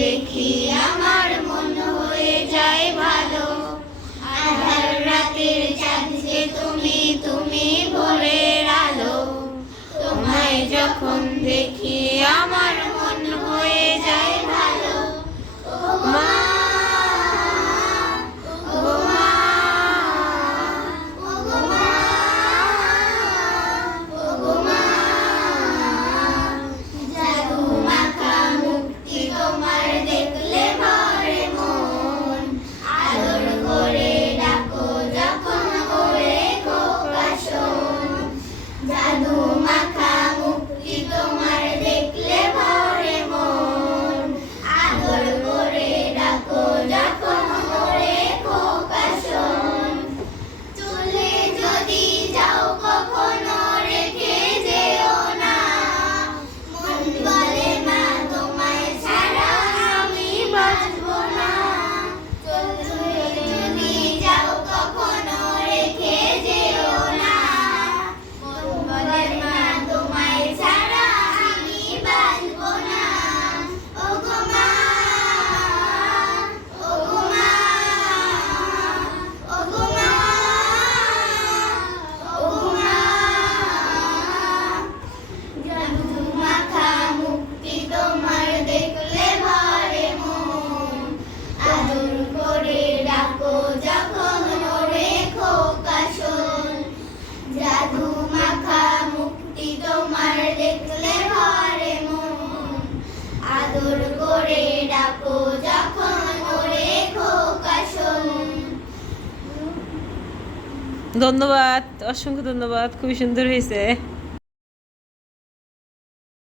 দেখি আমার মন হয়ে যায় ভালো। আধার রাতের চাঁদ যে তুমি, তুমি ভোরের আলো। তোমায় যখন দেখি আমার মন হয়ে যায় ভালো। ও মা, ও মা, ও মা, ও মা, জাদু মাখা মুক্তি তোমার দেখলে ভরে মন। আদর করে ডাকো যখন করে খোকা শোন। জাদু মাখা মুক্তি তোমার দেখলে ভরে মন। আদর করে ডাকো যখন করে খোকা শোন। চলে যদি যাও কখনো রেখে যেও না। মন বলে না তোমায় ছাড়া আমি বাঁচবো না। চলে যদি যাও কখনো রেখে যেও না। মন বলে না তোমায় ছাড়া আমি বাঁচবো না। ওগো মা, ওগো মা, ওগো মা, ওগো মা, জাদু মাখা মুক্তি তোমার দেখলে ভরে মন। আদর করে ডাকো যখন ওরে খোকা শোন। জাদু মাখা মুক্তি তোমার দেখলে ভরে মন। আদর করে ডাকো যখন ওরে খোকা শোন। ধন্যবাদ, অসংখ্য ধন্যবাদ, খুবই সুন্দর হয়েছে।